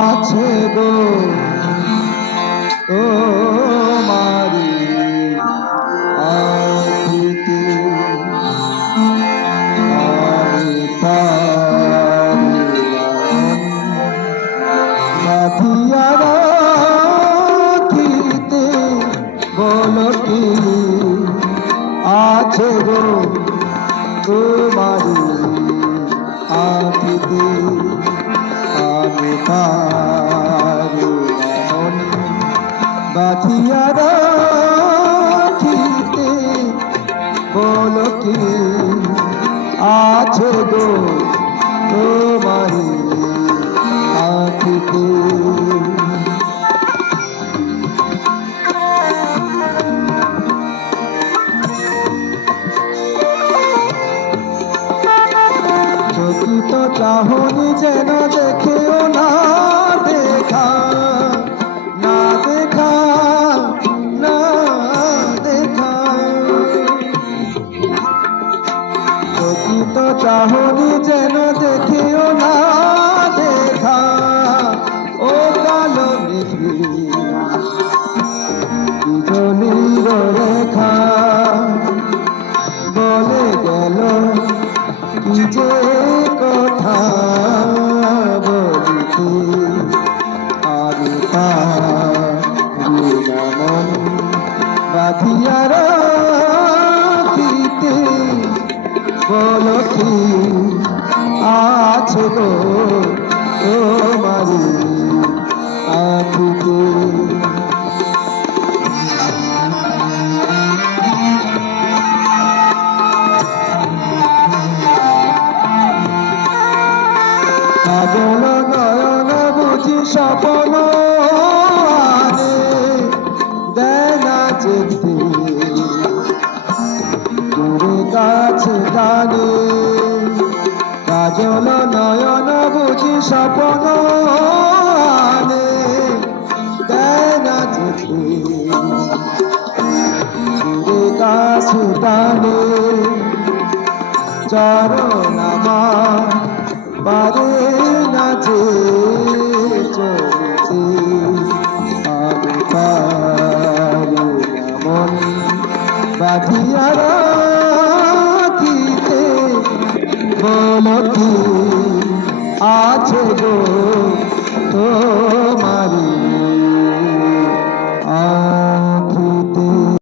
আছে গো তোমারি আকৃতি আমি পারিলাম বাঁধিয়া রাখিতে বলো কি আছে গো তোমারি আকৃতি আমি পারিলাম বাঁধিয়া রাখিতে বলো কি আছে গো তোমারি আকৃতি চকিত চাহনি যেন দেখেও না দেখা না দেখা না দেখা চকিত চাহনি যেন দেখেও না দেখা ও কালো মেঘে বিজলির রেখা বলে গেল কি যে কথা বলিতে আমি পারিলাম বাঁধিয়া রাখিতে বলো কি আছে গো তোমারি আকৃতি কাজল নয়ন বুঝি স্বপ্ন আনে দেয় না যেতে দূরে কাছে টানে কাজল নয়ন বুঝি স্বপ্ন আনে দেয় না যেতে দূরে কাছে টানে চরণ আমার পারে না যেতে